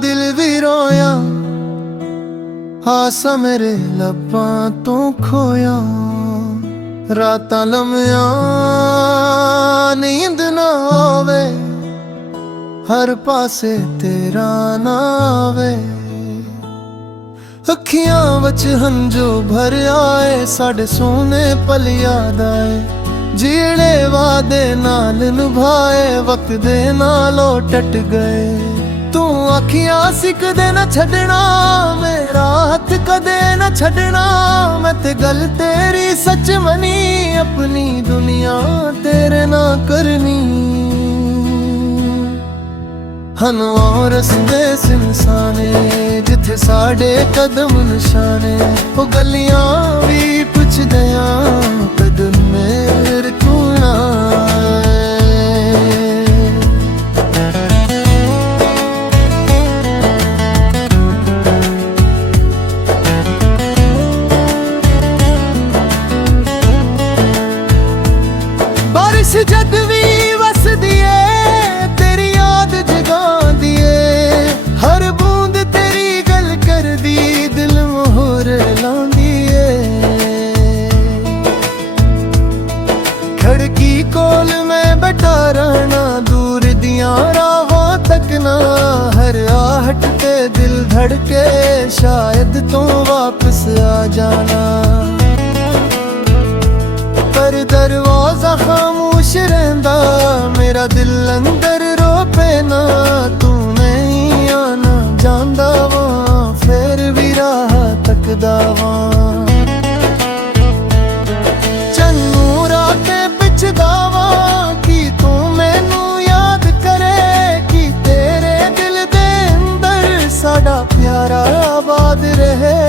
दिल भी रोया, हासा मेरे लब्बां तो खोया। रातां लम्मियां नींद ना आवे, हर पासे तेरा ना आवे। अखियां विच हंझू भर आए, साडे सोने पल याद आए। जीणे वादे नाल निभाए, वक्त दे नालों टट गए। तू अखियां सी कदे न छड़ना, मेरा हथ कदे न छड़ना। मैं ते गल तेरी सच मनी, अपनी दुनिया तेरे ना करनी। हन और रस्ते सिमसाने, जिथे साडे कदम निशाने। ओ गलियां भी पुछदे आ, कदम मेरे तू ना आए। बारिश जद भी वसदी है, तेरी याद जगांदी है। हर बूंद तेरी गल कर दी, दिल मोहर लांदी है। खड़की कोल में बैठा रहना, दूर दियां राहों तकना। हर आहट ते दिल धड़के, शायद तू वापस आ जाना। पर दरवाजा खामोश रहंदा, मेरा दिल अंदर रो पैना। तू नहीं आना जांदा वां, फिर भी राह तकदा वां। चन्नू रातें पिछदा वां, कि तू मैनू याद करे। कि तेरे दिल दे अंदर साडा प्यारा आबाद रहे।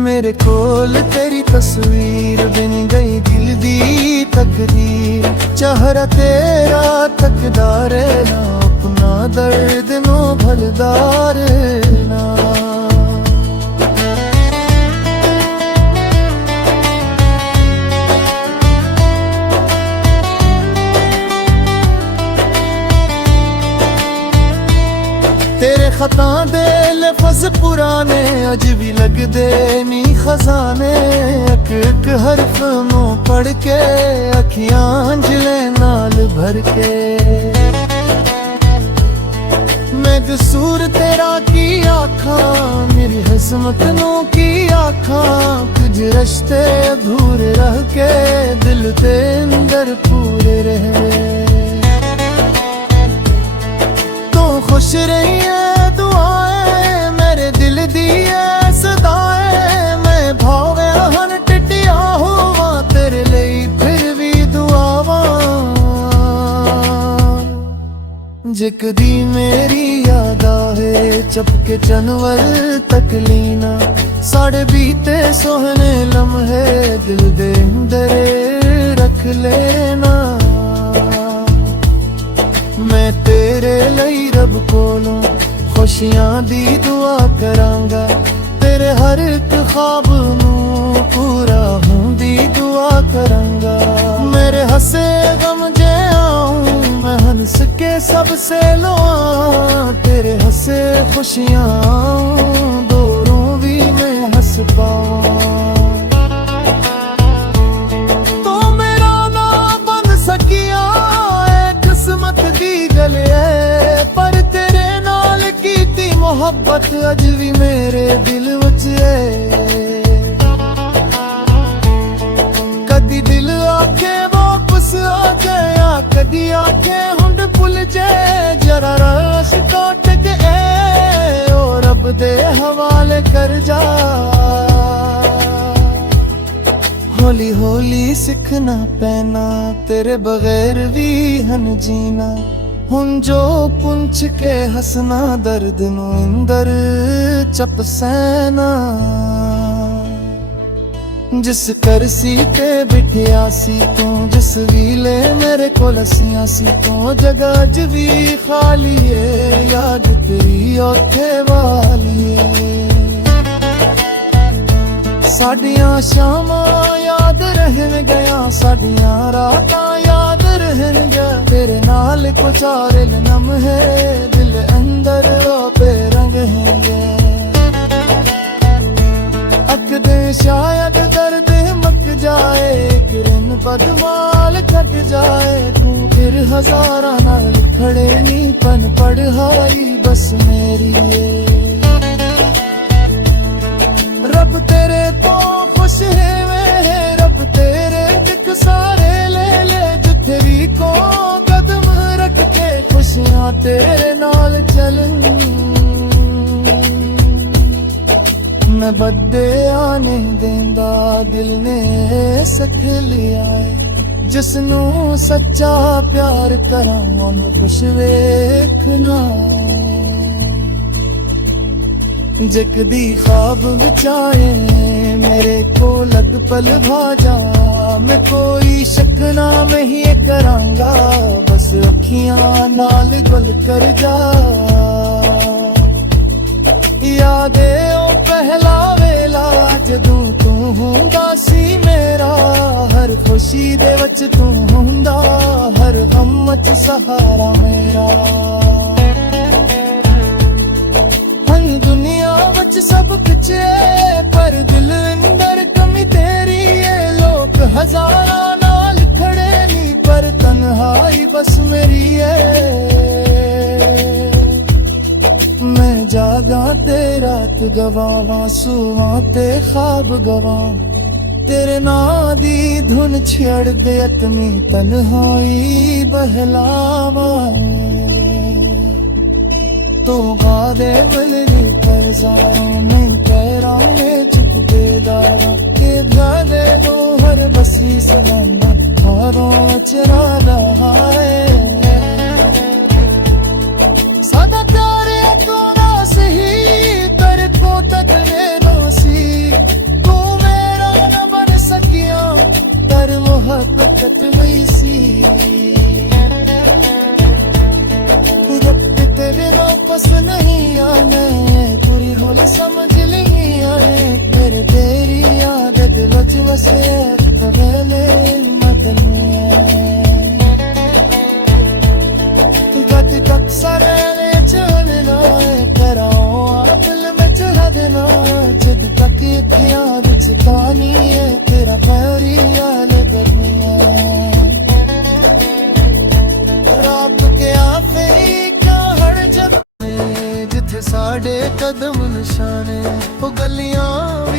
मेरे कोल तेरी तस्वीर बन गई, दिल दी तकदीर। चेहरा तेरा तकदा रहना, अपना दर्द नो भलदा रहना। तेरे खतां दे लफ्ज़ पुराने, अज भी लगदे नी खजाने। एक एक हरफ नू पढ़ के, अखियां अंजले नाल भर के। मैं कसूर तेरा की आखा, मेरी किस्मत नू की आखा। कुछ रिश्ते अधूरे रह के, दिल दे अंदर पूरे रहे। खुश रही है दुआएं, मेरे दिल दी है सदाएं। मैं भावे हन टिटिया होवा, तेरे लिए फिर भी दुआवां। जे कदी मेरी याद आवे, चपके चनवर तक लीना। साढ़े बीते सोहने लम्हे, दिल दे अंदर रख लेना। मैं तेरे ਲਈ रब कोलों खुशियां दी दुआ करांगा। तेरे हर एक ख्वाब नू पूरा होंदी दुआ करांगा। मेरे हसे गम जे आऊं, मैं हंस के सबसे लुआ। तेरे हसे खुशियां आऊं, दोरों भी मैं हंस पाऊं। तो मेरा ना बन सकिया किस्मत दी गल है, पर तेरे नाल कीती मोहब्बत अज भी मेरे दिल विच है। कदी दिल आखे वापस आ जाया, कदी आखे हुंड भुल जाए। जरा रस काट के ओ रब दे हवाले कर जा। हौली हौली सिखना पैना, तेरे बगैर भी हन जीना। हुन जो पुंछ के हसना, दर्द नू अंदर चप सैना। जिस करसी ते बिठिया सी तू, जिस वीले मेरे कोल हसिया सी तू। जगह अज भी खाली है, याद तेरी ओथे वाली है। साडियां शामां याद याद रहन गया साडियां रातां याद रहन गया तेरे नाल कुचारिल नम है दिल अंदर पे रंग हैंगे अकदे शायद दर्द मक जाए किरण बदमाल थक जाए तू फिर हजारा नाल खड़े नी पन पढ़ाई बस मेरी है रब तेरे तो खुश है वे रब तेरे दिख सारे ले ले जिथे भी को कदम रख के खुशियां तेरे नाल चलन मैं बदे आने देंदा दिल ने सख लिया है जिसनू सच्चा प्यार करा ओनू खुश वेखना जकदी ख्वाब बचाए मेरे को लग पल भाजा मैं कोई शक ना मैं ही करांगा बस अखियां नाल गुल कर जा यादे ओ पहला वेला जदों तू हुंदा सी मेरा हर खुशी दे विच तू हुंदा हर गम विच सहारा मेरा दुनिया वच सब कुछ है पर दिल अंदर कमी तेरी है लोग हजारा नाल खड़े नी पर तन्हाई बस मेरी है मैं जागा ते रात गवावां सुवां ते ख्वाब गवां तेरे नां दी धुन छेड़ दे अतमी तन्हाई बहलावां तो गादे मलरी करजारों में पैरों में चुप बेदारा के गादे वो हर बसी सवाना हारों चरा रहा है सदा प्यारे तू ना सही तेरे को तकलेनो सी तू मेरा न बन सकिया पर मोहब्बत हुई सी बस नहीं आने पूरी होल समझ ली आए मेरे तेरी याद दिल च वसे तवेले मदने गत तक सरे चलना कराओ दिल में चला देना जद तक इतिया विच कहानी है तेरा पैरी याद करनी है रात के आखिरी साडे कदम निशाने ओ गलियां